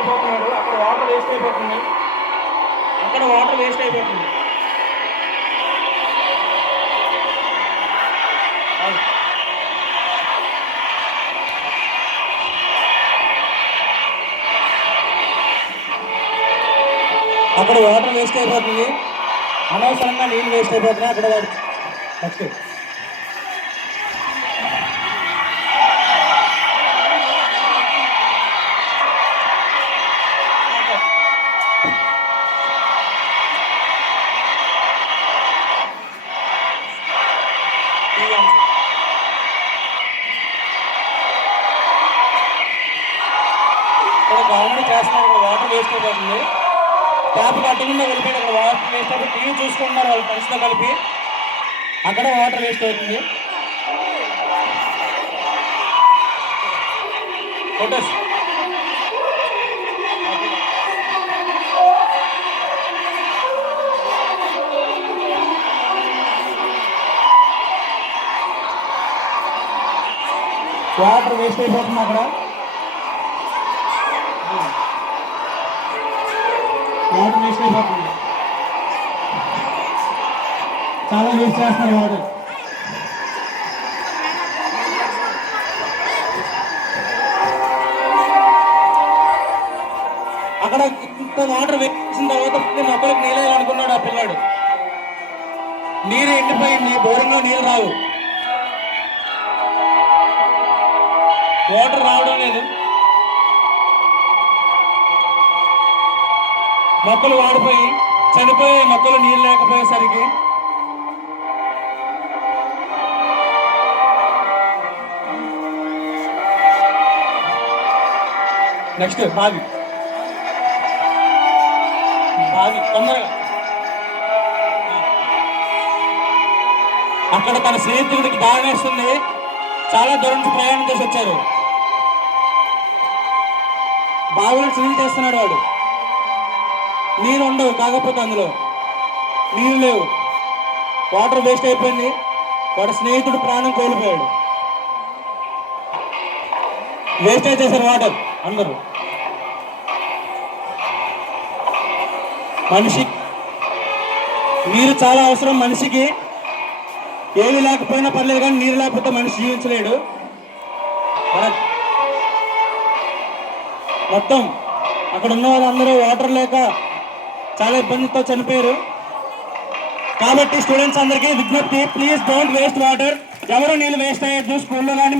వెళ్ళిపోతున్నాడు. అక్కడ water waste అయిపోతుంది. అనవసరంగా నీళ్ళు వేస్ట్ అయిపోతున్నాయి అక్కడ. నెక్స్ట్ ఇక్కడ గవర్నమెంట్ చేస్తున్నారు. ఇక్కడ వాటర్ వేస్ట్ అయిపోతుంది. ట్యాప్ కట్టకుండా వెళ్ళిపోయి అక్కడ వాటర్ వేస్ట్ అయిపోయి టీవీ చూసుకుంటున్నారు వాళ్ళు ఫ్రెండ్స్తో కలిపి. అక్కడ వాటర్ వేస్ట్ అవుతుంది. ఫోటోస్ వాటర్ వేస్ట్ అయిపోతుంది. అక్కడ వాటర్ వేస్ట్ అయిపోతుంది. చాలా వేస్ట్ చేస్తున్నారు వాటర్. అక్కడ ఇంత వాటర్ వేసిన తర్వాత మొక్కలకు నీళ్ళు వేయాలనుకున్నాడు ఆ పిల్లాడు. నీరు ఎండిపోయింది. బోరింగ్లో నీళ్ళు రావు. వాటర్ రావడం లేదు. మొక్కలు వాడిపోయి చనిపోయే మొక్కలు నీళ్ళు లేకపోయేసరికి నెక్స్ట్ బావి తొందరగా. అక్కడ తన స్నేహితుడికి దారి వేస్తుంది. చాలా దూరం నుంచి ప్రయాణం చేసి వచ్చారు. బావిలో స్విమ్ చేస్తున్నాడు వాడు. నీళ్ళు ఉండవు, కాకపోతే అందులో నీళ్ళు లేవు. వాటర్ వేస్ట్ అయిపోయింది. వాడు స్నేహితుడు ప్రాణం కోల్పోయాడు. వేస్టేజ్ చేశారు వాటర్ అందరూ. మనిషి నీరు చాలా అవసరం. మనిషికి ఏది లేకపోయినా పర్లేదు, కానీ నీరు లేకపోతే మనిషి జీవించలేడు. మొత్తం అక్కడ ఉన్న వాళ్ళందరూ వాటర్ లేక చాలా ఇబ్బందితో చనిపోయారు. కాబట్టి స్టూడెంట్స్ అందరికీ విజ్ఞప్తి, ప్లీజ్ డోంట్ వేస్ట్ వాటర్. ఎవరు నీళ్ళు వేస్ట్ అయ్యొద్దు స్కూల్లో కానీ